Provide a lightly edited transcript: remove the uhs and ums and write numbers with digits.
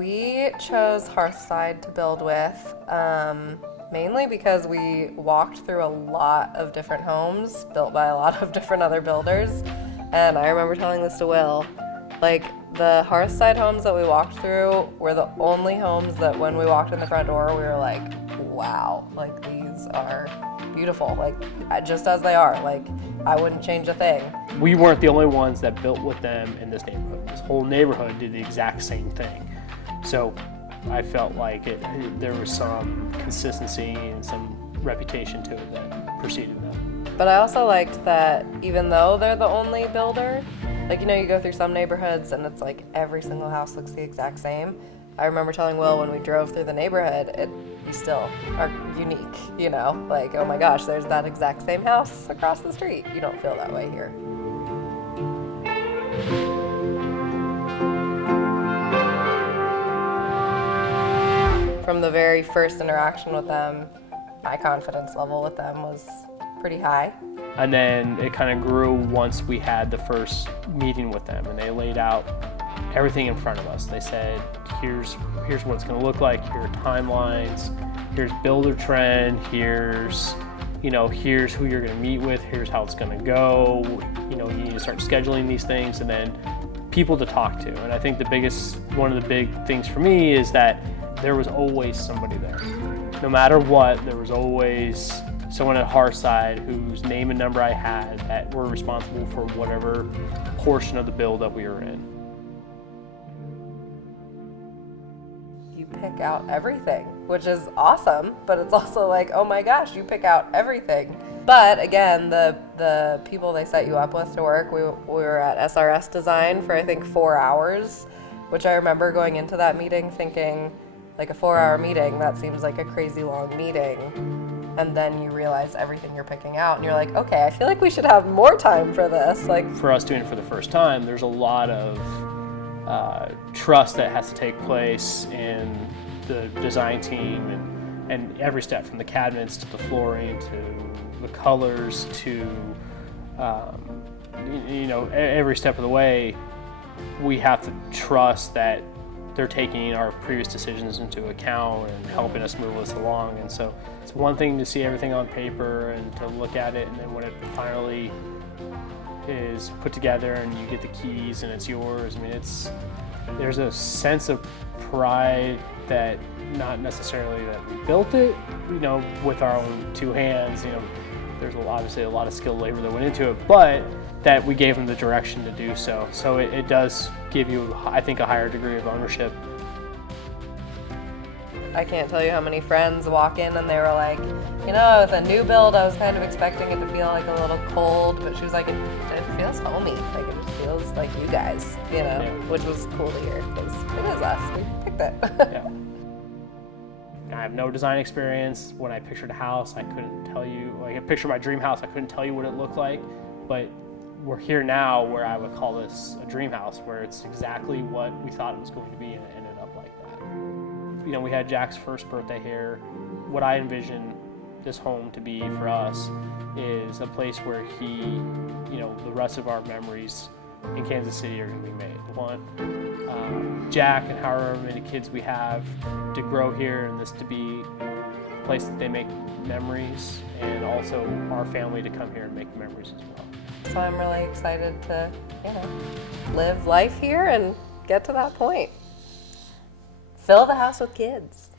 We chose Hearthside to build with, mainly because we walked through a lot of different homes built by a lot of different other builders. And I remember telling this to Will, like, the Hearthside homes that we walked through were the only homes that when we walked in the front door, we were like, wow, like, these are beautiful, like, just as they are. Like, I wouldn't change a thing. We weren't the only ones that built with them in this neighborhood. This whole neighborhood did the exact same thing. So I felt like there was some consistency and some reputation to it that preceded them. But I also liked that even though they're the only builder, like, you know, you go through some neighborhoods and it's like every single house looks the exact same. I remember telling Will when we drove through the neighborhood, you still are unique, you know? Like, oh my gosh, there's that exact same house across the street. You don't feel that way here. From the very first interaction with them, my confidence level with them was pretty high. And then it kind of grew once we had the first meeting with them and they laid out everything in front of us. They said, here's what it's going to look like, here are timelines, here's builder trend, here's who you're going to meet with, here's how it's going to go. You know, you need to start scheduling these things, and then people to talk to. And I think one of the big things for me is that there was always somebody there. No matter what, there was always someone at Hearthside whose name and number I had that were responsible for whatever portion of the build that we were in. You pick out everything, which is awesome, but it's also like, oh my gosh, you pick out everything. But again, the people they set you up with to work, we were at SRS Design for I think 4 hours, which I remember going into that meeting thinking, like, a 4-hour meeting, that seems like a crazy long meeting. And then you realize everything you're picking out and you're like, okay, I feel like we should have more time for this. Like, for us doing it for the first time, there's a lot of trust that has to take place in the design team and every step, from the cabinets to the flooring to the colors to every step of the way. We have to trust that they're taking our previous decisions into account and helping us move this along. And so it's one thing to see everything on paper and to look at it, and then when it finally is put together and you get the keys and it's yours, I mean, there's a sense of pride that not necessarily that we built it, you know, with our own two hands, you know, there's obviously a lot of skilled labor that went into it, but that we gave them the direction to do so. So it does give you, I think, a higher degree of ownership. I can't tell you how many friends walk in and they were like, you know, with a new build, I was kind of expecting it to feel like a little cold, but she was like, it feels homey. Like, it just feels like you guys, you know, yeah. Which was cool to hear because it is us. We picked it. Yeah. I have no design experience. When I pictured a house, I couldn't tell you, like, I pictured my dream house, I couldn't tell you what it looked like, but we're here now where I would call this a dream house, where it's exactly what we thought it was going to be, and it ended up like that. You know, we had Jack's first birthday here. What I envision this home to be for us is a place where the rest of our memories in Kansas City are going to be made. We want Jack and however many kids we have to grow here, and this to be a place that they make memories, and also our family to come here and make memories as well. So I'm really excited to, live life here and get to that point. Fill the house with kids.